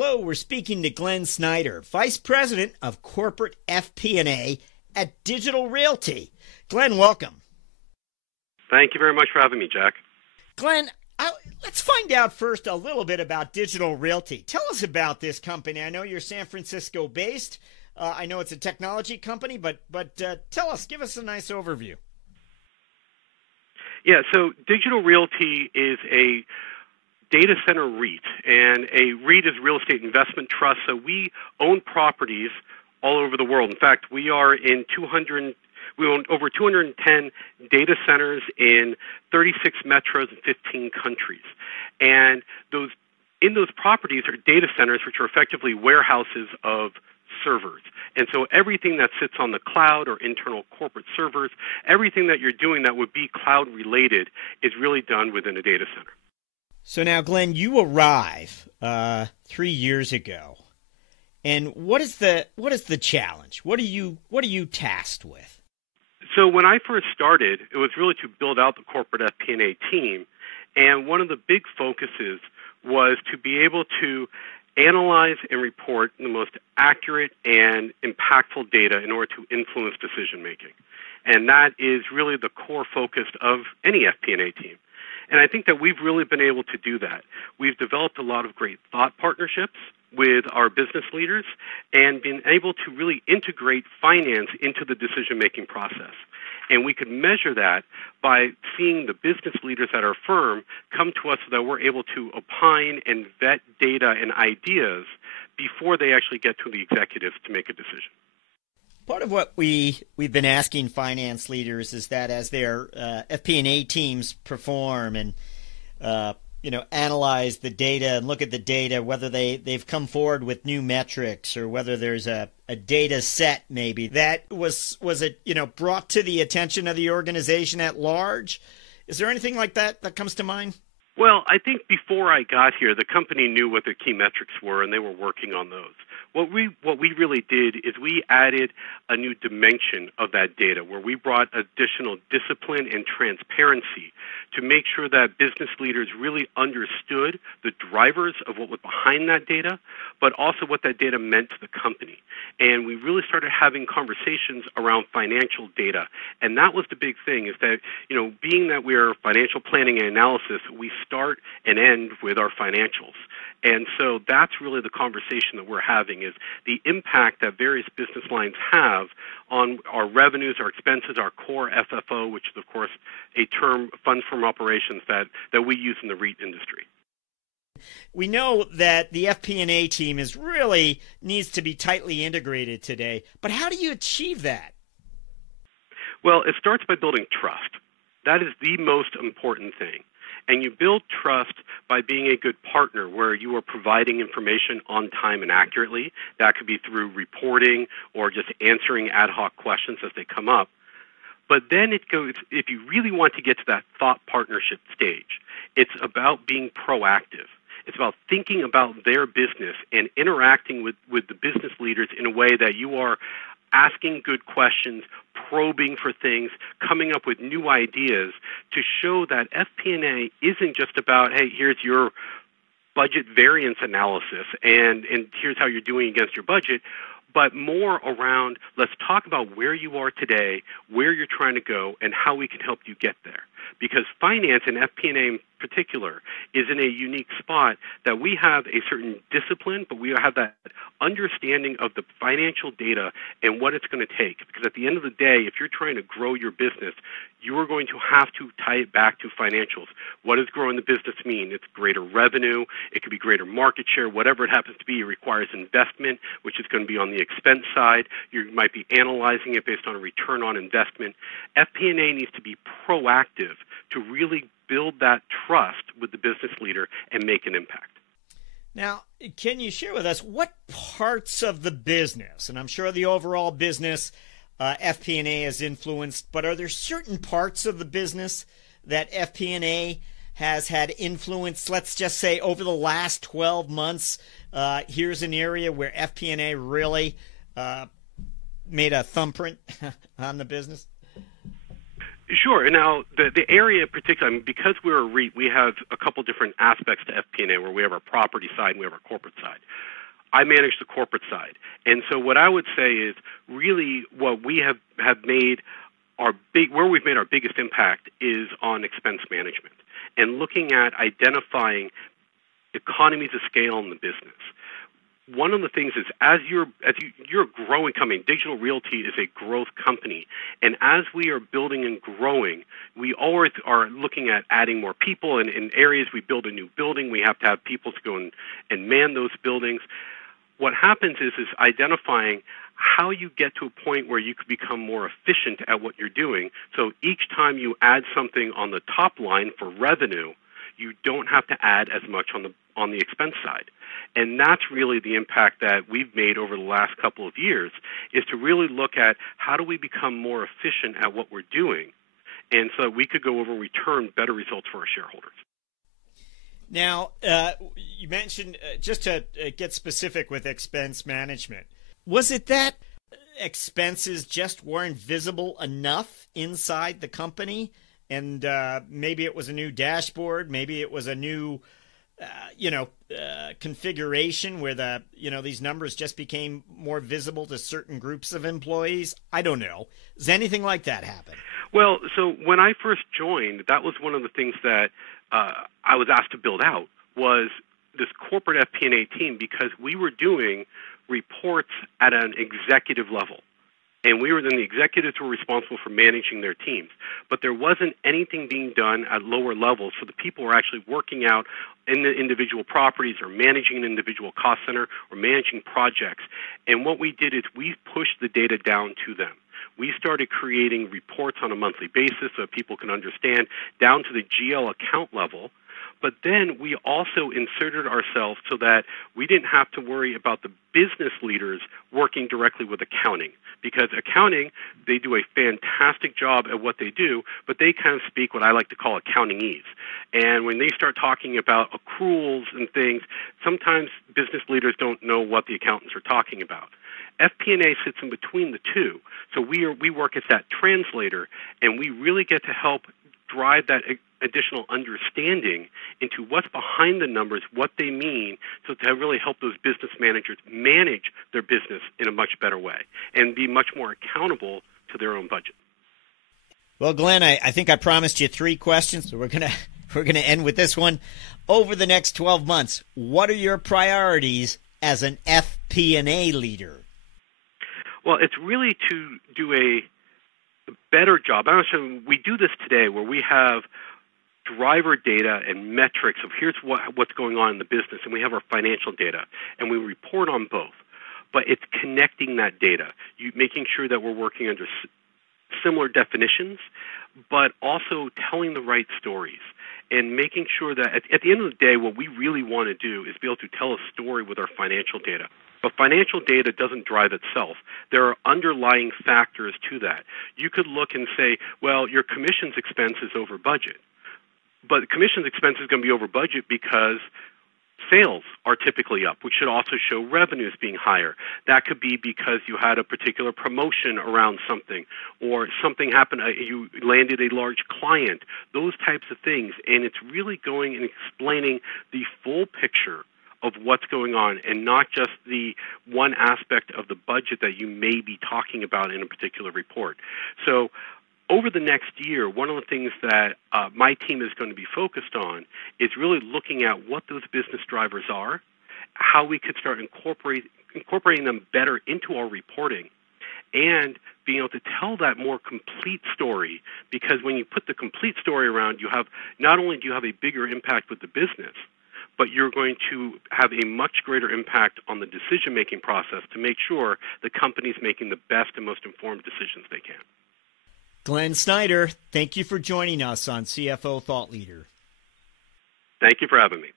Hello, we're speaking to Glenn Snyder, Vice President of Corporate FP&A at Digital Realty. Glenn, welcome. Thank you very much for having me, Jack. Glenn, let's find out first a little bit about Digital Realty. Tell us about this company. I know you're San Francisco based. I know it's a technology company, but tell us, give us a nice overview. Yeah, so Digital Realty is a data center REIT, and a REIT is real estate investment trust. So we own properties all over the world. In fact, we own over 210 data centers in 36 metros and 15 countries. And in those properties are data centers, which are effectively warehouses of servers. And so everything that sits on the cloud or internal corporate servers, everything that you're doing that would be cloud related is really done within a data center. So now, Glenn, you arrive 3 years ago, and what is the challenge? What are you tasked with? So when I first started, it was really to build out the corporate FP&A team, and one of the big focuses was to be able to analyze and report the most accurate and impactful data in order to influence decision making, and that is really the core focus of any FP&A team. And I think that we've really been able to do that. We've developed a lot of great thought partnerships with our business leaders and been able to really integrate finance into the decision-making process. And we could measure that by seeing the business leaders at our firm come to us so that we're able to opine and vet data and ideas before they actually get to the executives to make a decision. Part of what we've been asking finance leaders is that as their FP&A teams perform and analyze the data and look at the data, whether they've come forward with new metrics or whether there's a data set maybe that was it brought to the attention of the organization at large. Is there anything like that comes to mind? Well, I think before I got here, the company knew what the key metrics were, and they were working on those. What we really did is we added a new dimension of that data where we brought additional discipline and transparency to make sure that business leaders really understood the drivers of what was behind that data, but also what that data meant to the company. And we really started having conversations around financial data. And that was the big thing, is that, being that we're financial planning and analysis, we start and end with our financials. And so that's really the conversation that we're having, is the impact that various business lines have on our revenues, our expenses, our core FFO, which is, of course, a term, funds from operations, that we use in the REIT industry. We know that the FP&A team needs to be tightly integrated today, but how do you achieve that? Well, it starts by building trust. That is the most important thing. And you build trust by being a good partner where you are providing information on time and accurately. That could be through reporting or just answering ad hoc questions as they come up. But then it goes, if you really want to get to that thought partnership stage, it's about being proactive. It's about thinking about their business and interacting with the business leaders in a way that you are asking good questions, probing for things, coming up with new ideas to show that FP&A isn't just about, hey, here's your budget variance analysis and here's how you're doing against your budget, but more around, let's talk about where you are today, where you're trying to go, and how we can help you get there. Because finance and FP&A in particular is in a unique spot that we have a certain discipline, but we have that understanding of the financial data and what it's going to take. Because at the end of the day, if you're trying to grow your business, you are going to have to tie it back to financials. What does growing the business mean? It's greater revenue. It could be greater market share. Whatever it happens to be, it requires investment, which is going to be on the expense side. You might be analyzing it based on a return on investment. FP&A needs to be proactive to really build that trust with the business leader and make an impact. Now, can you share with us what parts of the business, and I'm sure the overall business FP&A is influenced, but are there certain parts of the business that FP&A has had influence, let's just say over the last 12 months, here's an area where FP&A really made a thumbprint on the business? Sure. And now the area in particular, I mean, because we're a REIT, we have a couple different aspects to FP&A where we have our property side and we have our corporate side. I manage the corporate side. And so what I would say is really what we have made where we've made our biggest impact is on expense management and looking at identifying economies of scale in the business. One of the things is as you're a growing company, Digital Realty is a growth company, and as we are building and growing, we always are looking at adding more people. And in areas we build a new building, we have to have people to go and man those buildings. What happens is identifying how you get to a point where you could become more efficient at what you're doing. So each time you add something on the top line for revenue, you don't have to add as much on the expense side. And that's really the impact that we've made over the last couple of years, is to really look at how do we become more efficient at what we're doing, and so we could go over and return better results for our shareholders. Now, you mentioned, just to get specific with expense management, was it that expenses just weren't visible enough inside the company? And maybe it was a new dashboard, maybe it was a new, configuration where these numbers just became more visible to certain groups of employees. I don't know. Does anything like that happen? Well, so when I first joined, that was one of the things that I was asked to build out, was this corporate FP&A team, because we were doing reports at an executive level. And the executives were responsible for managing their teams. But there wasn't anything being done at lower levels, so the people were actually working out in the individual properties or managing an individual cost center or managing projects. And what we did is we pushed the data down to them. We started creating reports on a monthly basis so that people can understand down to the GL account level. But then we also inserted ourselves so that we didn't have to worry about the business leaders working directly with accounting. Because accounting, they do a fantastic job at what they do, but they kind of speak what I like to call accountingese. And when they start talking about accruals and things, sometimes business leaders don't know what the accountants are talking about. FP&A sits in between the two. So we work as that translator, and we really get to help drive that additional understanding into what's behind the numbers, what they mean, so to really help those business managers manage their business in a much better way and be much more accountable to their own budget. Well, Glenn, I think I promised you 3 questions, so we're gonna end with this one. Over the next 12 months, what are your priorities as an FP&A leader? Well, it's really to do a better job. I don't know, we do this today where we have driver data and metrics of here's what's going on in the business, and we have our financial data, and we report on both. But it's connecting that data, making sure that we're working under similar definitions, but also telling the right stories and making sure that at the end of the day, what we really want to do is be able to tell a story with our financial data. But financial data doesn't drive itself. There are underlying factors to that. You could look and say, well, your commissions expense is over budget. But commissions expense is going to be over budget because sales are typically up, which should also show revenues being higher. That could be because you had a particular promotion around something, or something happened, you landed a large client, those types of things. And it's really going and explaining the full picture of what's going on and not just the one aspect of the budget that you may be talking about in a particular report. So over the next year, one of the things that my team is going to be focused on is really looking at what those business drivers are, how we could start incorporating them better into our reporting, and being able to tell that more complete story. Because when you put the complete story around, you have not only do you have a bigger impact with the business, but you're going to have a much greater impact on the decision-making process to make sure the company's making the best and most informed decisions they can. Glenn Snyder, thank you for joining us on CFO Thought Leader. Thank you for having me.